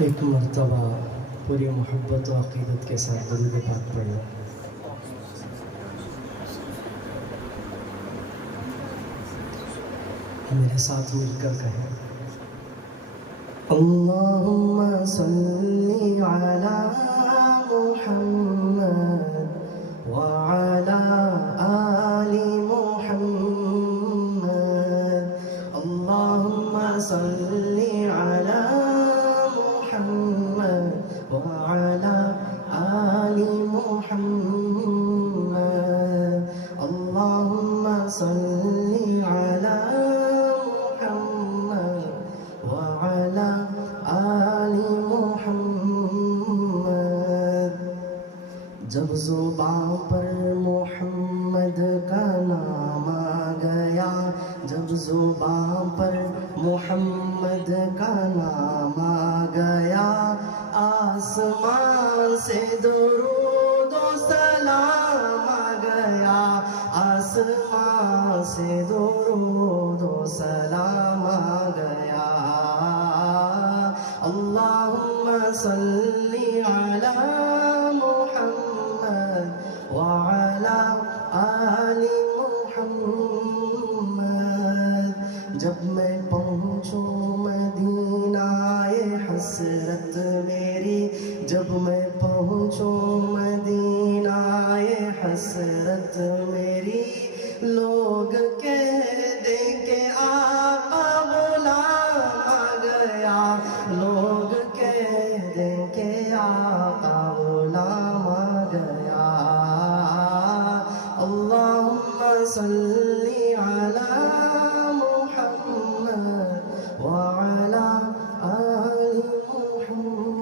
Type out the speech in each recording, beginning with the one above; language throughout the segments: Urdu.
ایک مرتبہ پوری محبت و عقیدت کے ساتھ درود پاک پڑھیں۔ میرے ساتھ مل کر کہیں اللہم صلی علی محمد وعلی آل محمد اللہم صلی علی محمد وعلی آل محمد اللہم صلی علی وعلى آل محمد۔ جب زبان پر محمد کا نام آ گیا، جب زبان پر محمد کا نام آ گیا، آسمان سے درود و سلام آ گیا، آسمان سے درود و سلام آ گیا۔ اللہم صلی علی محمد وعلی آل محمد۔ جب میں پہنچوں مدینہ حسرت میری، جب میں پہنچوں مدینہ حسرت میری، لوگ کہہ دیں کہ آقا غلام آ گیا، لوگ کہہ دیں کہ آقا غلام آ گیا۔ اللہم صلی علی محمد وعلی آل محمد۔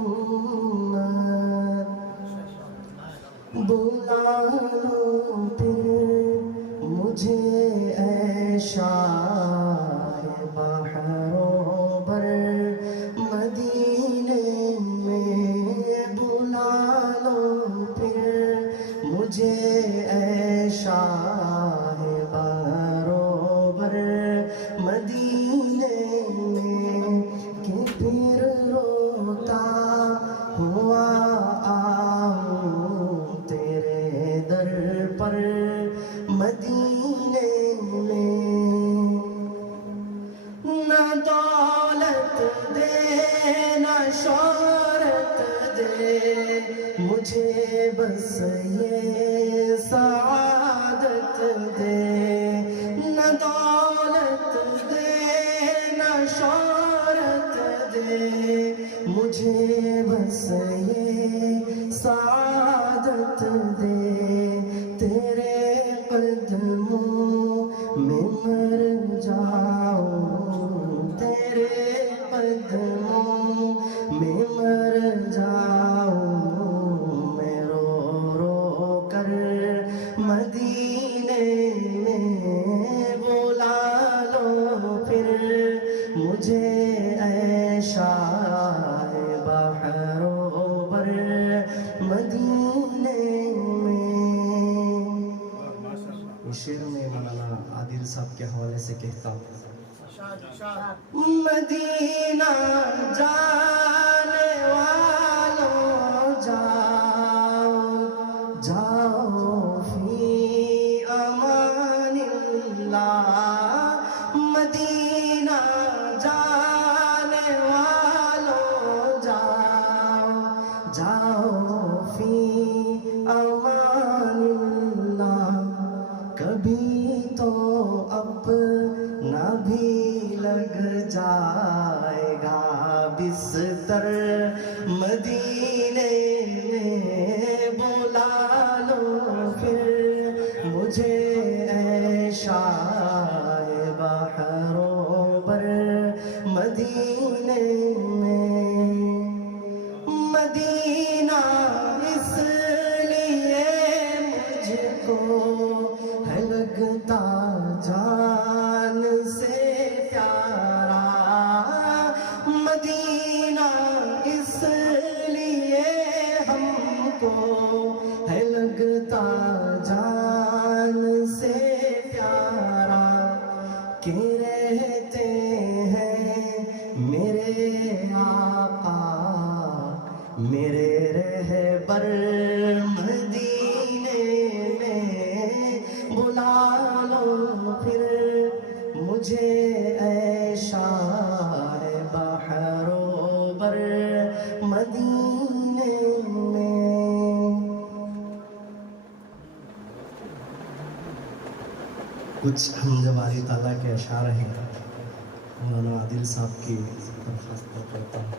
بلا لو پھر مجھے اے شاہ بحروں بر مدینے میں، بلا لو پھر مجھے اے شاہ بحروں بر مدینے میں، کہ پھر روتا ہوا آؤں تیرے در پر مدینے میں۔ نہ دولت دے نہ شہرت دے مجھے، بس یہ سعادت دے۔ نہ دولت دے نہ شہرت دے مجھے، بس یہ سعادت دے۔ تیرے قدموں میں مر جاؤں، تیرے قدموں میں مر جاؤں میں رو رو کر مدینے میں۔ بلا لو پھر مجھے اے شاہ بحروں بر مدینے میں۔ اس شعر میں مولانا عادل صاحب کے حوالے سے کہتا ہوں، مدینہ جانے والوں جاؤ، جاؤ فی امان اللہ۔ مدینہ جانے والوں جاؤ، جاؤ فی امان اللہ۔ کبھی تو اپنا بھی لگ جائے گا بستر مدینے میں۔ بلا لو پھر مجھے اے شاہ بحروں بر مدینے میں۔ مدینہ اس لیے مجھ کو ہے لگتا جان سے پیارا، مدینہ اس لیے ہم کو ہے لگتا جان سے پیارا، کہ رہتے ہیں میرے آقا میرے رہبر مدینے میں بلا لو پھر مجھے اے شاہ بحر و بر مدینے میں۔ کچھ حمد باری تعالیٰ کے اشعار ہیں، مولانا عادل صاحب کی درخواست کرتا ہوں،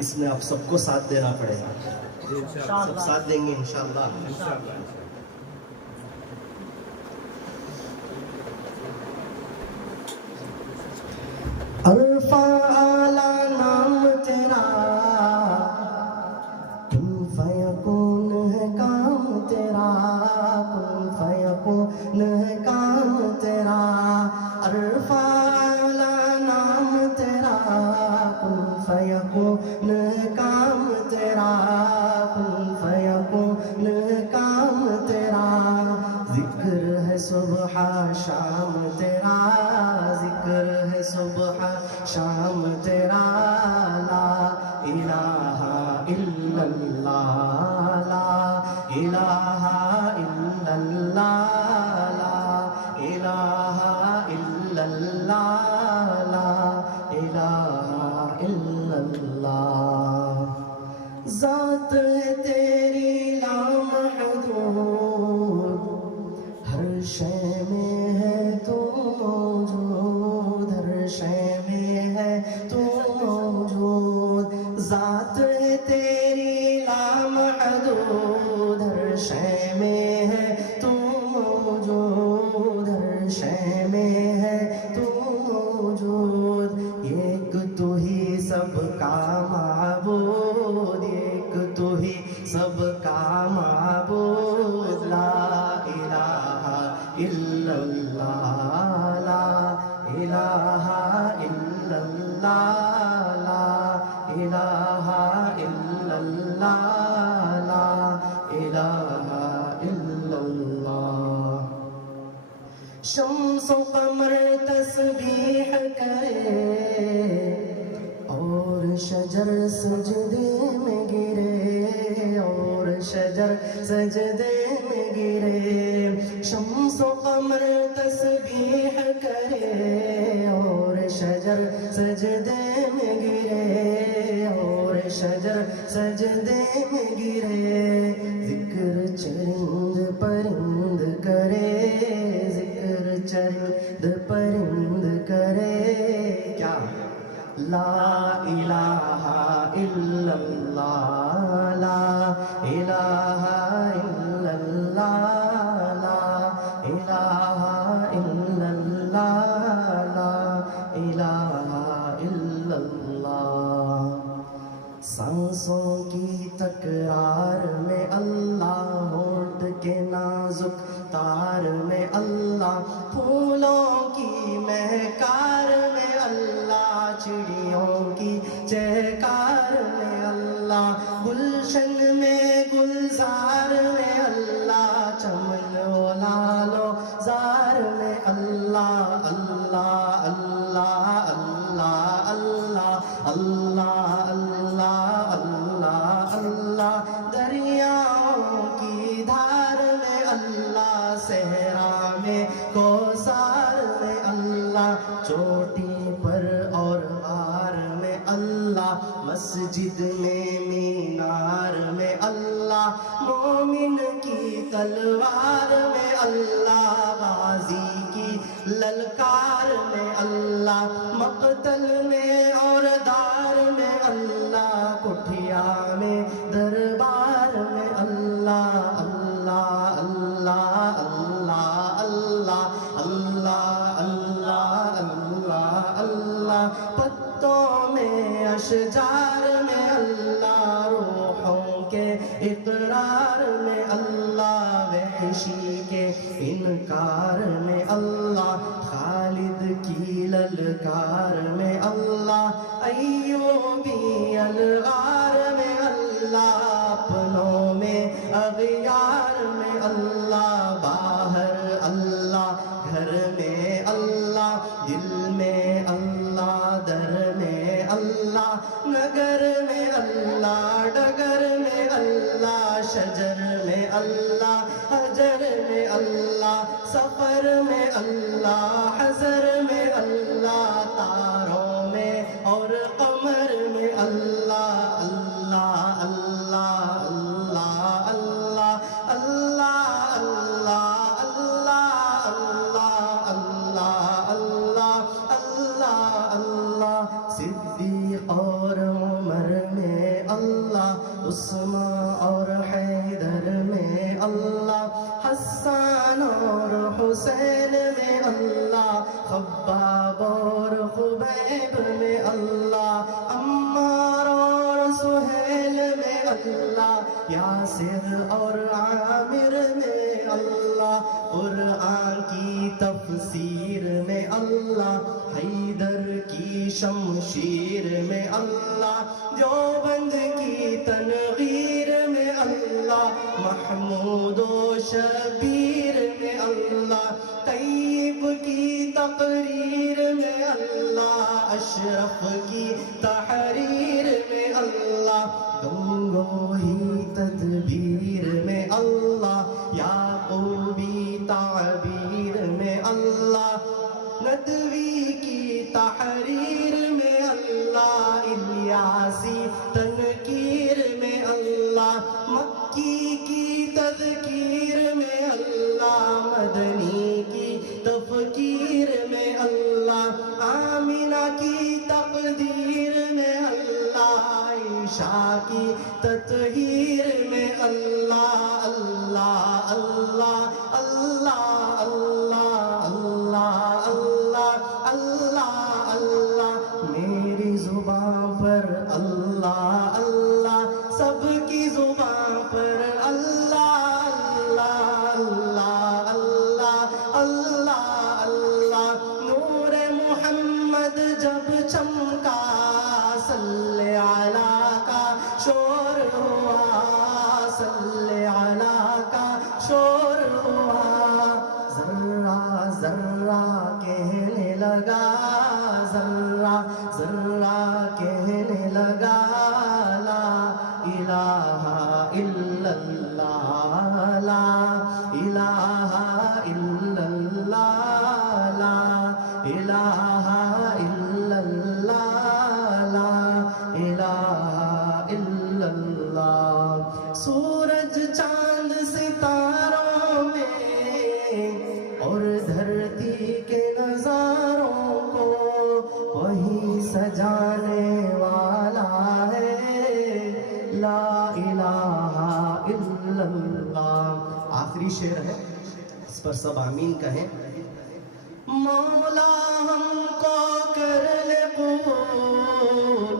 اس میں آپ سب کو ساتھ دینا پڑے گا، سب ساتھ دیں گے انشاءاللہ۔ عرفہ اعلیٰ نام تیرا، کن فیکون ہے کام تیرا، کن فیکون ہے کام تیرا۔ عرفہ اعلیٰ نام تیرا، کن فیکون ہے کام تیرا، کن فیکون ہے کام تیرا۔ ذکر ہے صبح شام تیرا، ذکر ہے صبح شام تیرا۔ لا الہ الا اللہ، لا الہ الا اللہ، لا الہ الا اللہ، لا الہ الا اللہ۔ ذات ہے تیری لامحدود، ہر شے میں ہے تو موجود، ہر شے میں ہے تو موجود۔ ذات ہے تیری لامحدود، ہر شے میں ہے تو موجود، ہر شے میں ہے تو موجود۔ ایک تو ہی سب کا معبود، ایک تو ہی سب کا معبود۔ لا الہ الا اللہ، لا الہ الا اللہ، لا الہ الا اللہ، لا الہ الا اللہ۔ شمس و قمر تسبیح کرے اور شجر سجدے میں گرے، اور شجر سجدے میں گرے۔ شمس و قمر تسبیح کرے اور شجر سجدے میں گرے، اور شجر سجدے میں گرے۔ ذکر چرند پرند کرے، ذکر چرند پرند کرے۔ کیا؟ لا الہ الا اللہ، لا الہ الا اللہ، لا الہ الا اللہ، لا الہ الا اللہ۔ سانسوں کی تکرار میں اللہ، ہونٹ کے نازک تار میں اللہ، پھولوں کی مہکار میں اللہ، چڑیوں کی چہکار میں اللہ، گلشن میں گلزار میں اللہ، چمن و لالو زار میں اللہ۔ اللہ اللہ اللہ اللہ اللہ اللہ اللہ اللہ، دریاؤں کی دھار میں اللہ، صحرا میں کوثر میں اللہ، چوٹی پر اور غار میں اللہ، مسجد میں مینار میں اللہ، مومن کی تلوار میں اللہ، غازی کی للکار میں اللہ، مقتل میں اور دار میں اللہ، کٹھیا میں دربار میں اللہ۔ اللہ اللہ اللہ اللہ اللہ اللہ اللہ اللہ، پتوں میں اشجار میں اللہ، روحوں کے اقرار میں اللہ، وحشی کے انکار میں اللہ، خالد کی للکار میں اللہ، ایوبی الغار میں اللہ، اپنوں میں اغیار میں اللہ، باہر اللہ گھر میں اللہ، دل میں اللہ در میں اللہ، اللہ نگر میں اللہ ڈگر میں اللہ شجر میں اللہ حجر میں اللہ سفر میں اللہ حضر میں اللہ تاروں میں اور قمر میں اللہ اللہ اللہ اللہ اللہ اللہ اللہ اللہ اللہ اللہ اللہ اللہ صدیق اور عمر میں اللہ عثمان اور حیدر میں اللہ حسان اور حسین میں اللہ خباب اور خبیب میں اللہ عمار اور سہیل میں اللہ یاسر اور عامر میں اللہ قرآن کی تفسیر میں اللہ حیدر کی شمشیر میں اللہ دیوبند کی تنغیر میں اللہ محمود و شبیر میں اللہ طیب کی تقریر میں اللہ اشرف کی تحریر میں اللہ گنگوہی تدبیر میں اللہ یعقوبی تعبیر میں اللہ ندوی کی تحریر میں اللہ الیاسی تنکیر میں اللہ مکی کی تذکیر میں اللہ مدنی کی تفکیر میں اللہ آمینہ کی تقدیر میں اللہ عائشہ کی تطہیر میں اللہ اللہ اللہ اللہ اللہ اللہ اللہ اللہ اللہ میری زبان پر اللہ اللہ سب کی زبان پر اللہ اللہ اللہ اللہ اللہ نور محمد جب چمکا صلی علی کا شور ہوا صلی علی کا شور ہوا ذرہ ذرہ کہنے لگا ذرہ ذرہ کہنے لگا لا الہ الا اللہ لا الہ الا اللہ لا الہ الا اللہ لا الہ الا اللہ سورج چاند ستاروں میں اور دھرتی کے نظاروں کو وہی سجانے والا ہے لا الہ الا اللہ آخری شعر ہے اس پر سب آمین کہیں مولا ہم کو کر لے قبول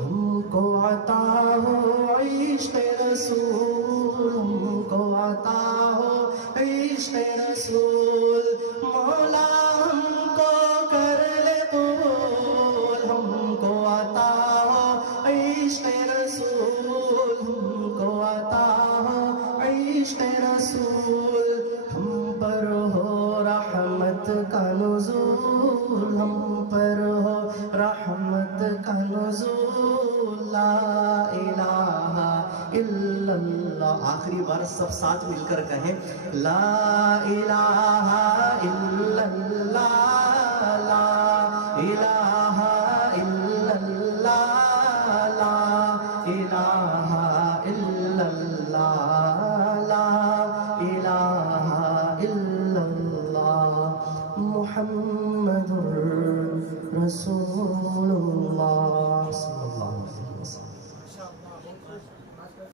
ہم کو عطا ہو عشق رسول ہم کو عطا ہو عشق رسول مولا ہم کو کر لے قبول ہم کو عطا ہو عشق رسول ہم کو عطا ہو عشق رسول ہم پر ہو رحمت کا نزول ہم پر ہو رحمت کا نزول لا الہ الا اللہ آخری بار سب ساتھ مل کر کہیں لا الہ الا اللہ لا الہ الا اللہ لا الہ الا اللہ لا الہ الا اللہ محمد رسول اللہ